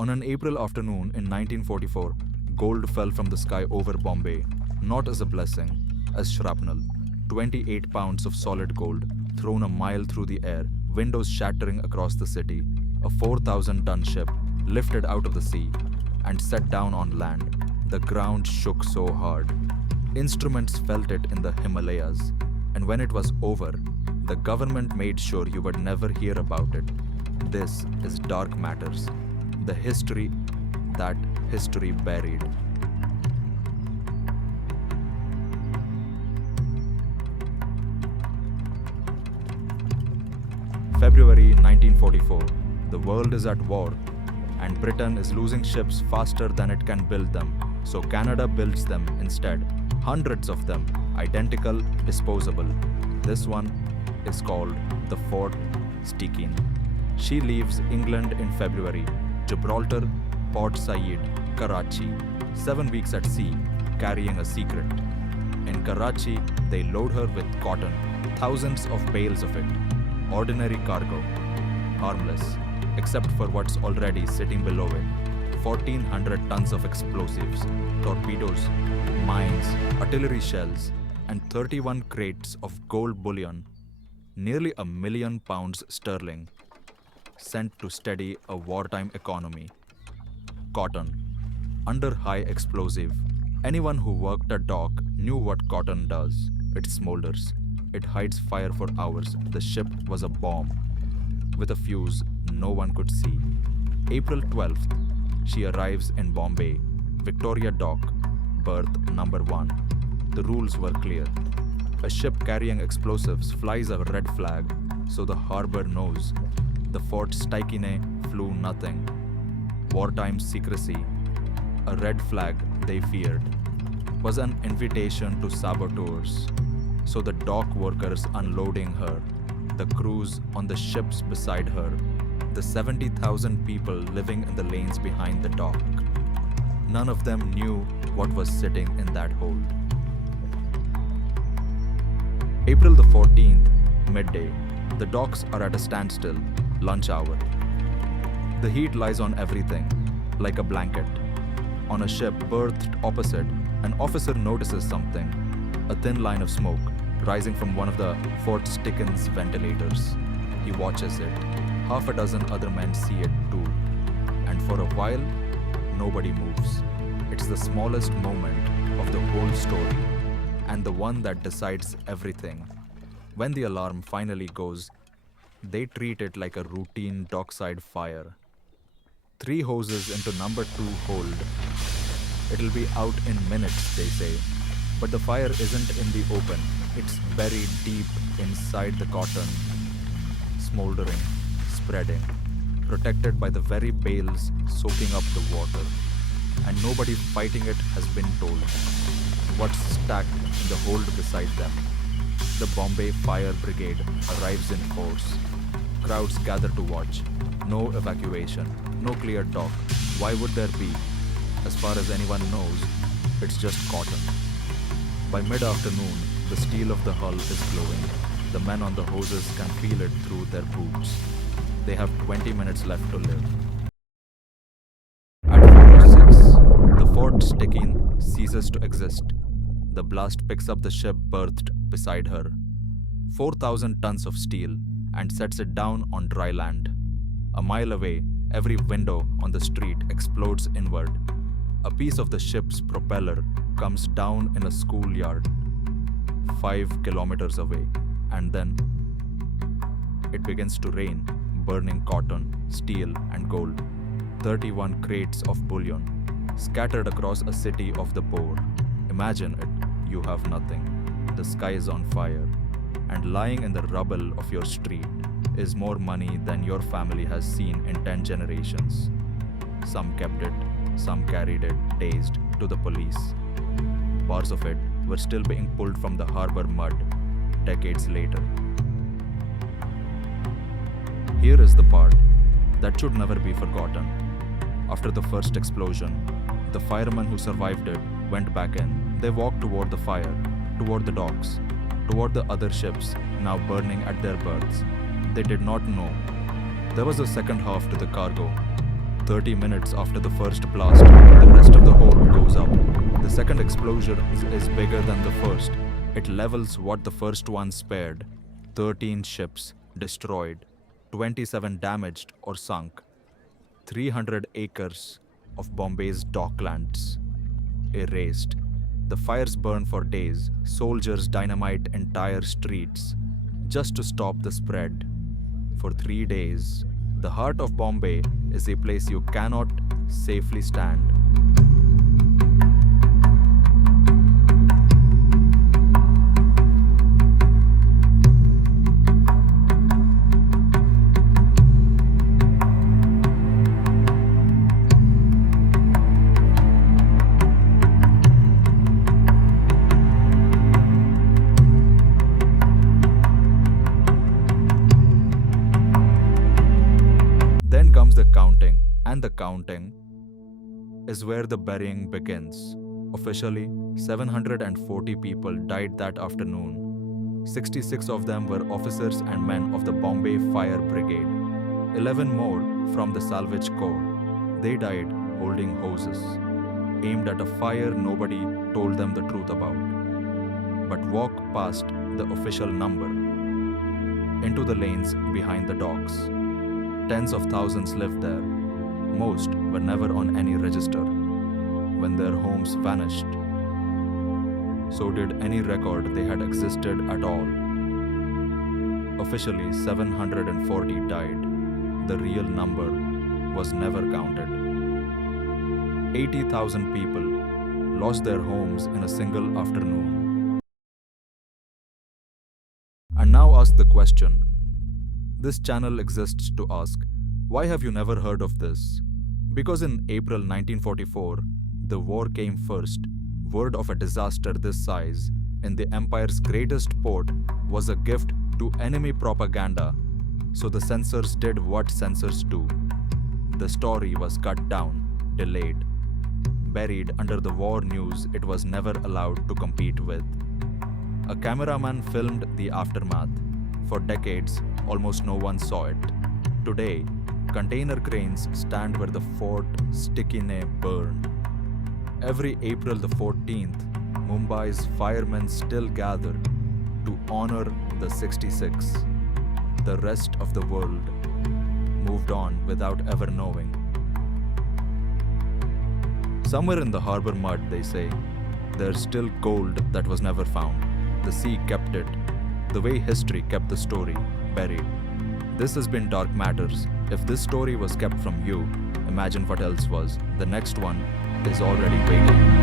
On an April afternoon in 1944, gold fell from the sky over Bombay, not as a blessing, as shrapnel. 28 pounds of solid gold thrown a mile through the air, windows shattering across the city. A 4,000-ton ship lifted out of the sea and set down on land. The ground shook so hard. Instruments felt it in the Himalayas. And when it was over, the government made sure you would never hear about it. This is dark matters. The history that history buried. February 1944. The world is at war, and Britain is losing ships faster than it can build them. So Canada builds them instead. Hundreds of them, identical, disposable. This one is called the Fort Stikine. She leaves England in February. Gibraltar, Port Said, Karachi. 7 weeks at sea, carrying a secret. In Karachi, they load her with cotton, thousands of bales of it. Ordinary cargo, harmless, except for what's already sitting below it. 1,400 tons of explosives, torpedoes, mines, artillery shells, and 31 crates of gold bullion, nearly £1 million sterling, sent to steady a wartime economy. Cotton, under high explosive. Anyone who worked a dock knew what cotton does. It smolders. It hides fire for hours. The ship was a bomb. With a fuse no one could see. April 12th, she arrives in Bombay, Victoria Dock, berth number 1. The rules were clear. A ship carrying explosives flies a red flag, so the harbor knows. The Fort Stikine flew nothing. Wartime secrecy. A red flag, they feared, was an invitation to saboteurs. So the dock workers unloading her, the crews on the ships beside her, the 70,000 people living in the lanes behind the dock. None of them knew what was sitting in that hold. April the 14th, midday. The docks are at a standstill, lunch hour. The heat lies on everything, like a blanket. On a ship berthed opposite, an officer notices something, a thin line of smoke rising from one of the Fort Stikine's ventilators. He watches it. Half a dozen other men see it too. And for a while, nobody moves. It's the smallest moment of the whole story, and the one that decides everything. When the alarm finally goes, they treat it like a routine dockside fire. 3 hoses into number 2 hold. It'll be out in minutes, they say. But the fire isn't in the open. It's buried deep inside the cotton, smoldering, spreading, protected by the very bales soaking up the water. And nobody fighting it has been told. What's stacked in the hold beside them? The Bombay Fire Brigade arrives in force. Crowds gather to watch. No evacuation, no clear dock. Why would there be? As far as anyone knows, it's just cotton. By mid-afternoon, the steel of the hull is glowing. The men on the hoses can feel it through their boots. They have 20 minutes left to live. At 4:06, the Fort Stikine ceases to exist. The blast picks up the ship berthed beside her, 4,000 tons of steel, and sets it down on dry land. A mile away, every window on the street explodes inward. A piece of the ship's propeller comes down in a schoolyard, 5 kilometers away, and then it begins to rain, burning cotton, steel, and gold. 31 crates of bullion, scattered across a city of the poor. Imagine it, you have nothing. The sky is on fire, and lying in the rubble of your street is more money than your family has seen in 10 generations. Some kept it, some carried it, dazed, to the police. Bars of it were still being pulled from the harbor mud decades later. Here is the part that should never be forgotten. After the first explosion, the firemen who survived it went back in. They walked toward the fire, toward the docks, toward the other ships now burning at their berths. They did not know there was a second half to the cargo. 30 minutes after the first blast, the rest of the hold goes up. The second explosion is bigger than the first. It levels what the first one spared. 13 ships destroyed, 27 damaged or sunk, 300 acres of Bombay's docklands erased. The fires burn for days. Soldiers dynamite entire streets just to stop the spread. For 3 days, the heart of Bombay is a place you cannot safely stand. Then comes the counting, and the counting is where the burying begins. Officially, 740 people died that afternoon. 66 of them were officers and men of the Bombay Fire Brigade. 11 more from the salvage corps. They died holding hoses, aimed at a fire nobody told them the truth about, but walk past the official number into the lanes behind the docks. Tens of thousands lived there. Most were never on any register. When their homes vanished, so did any record they had existed at all. Officially, 740 died. The real number was never counted. 80,000 people lost their homes in a single afternoon. And now ask the question. This channel exists to ask, why have you never heard of this? Because in April 1944, the war came first. Word of a disaster this size in the empire's greatest port was a gift to enemy propaganda. So the censors did what censors do. The story was cut down, delayed, buried under the war news it was never allowed to compete with. A cameraman filmed the aftermath. For decades, almost no one saw it. Today, container cranes stand where the Fort Stikine burned. Every April the 14th, Mumbai's firemen still gather to honor the 66. The rest of the world moved on without ever knowing. Somewhere in the harbor mud, they say, there's still gold that was never found. The sea kept it, the way history kept the story buried. This has been Dark Matters. If this story was kept from you, imagine what else was. The next one is already waiting.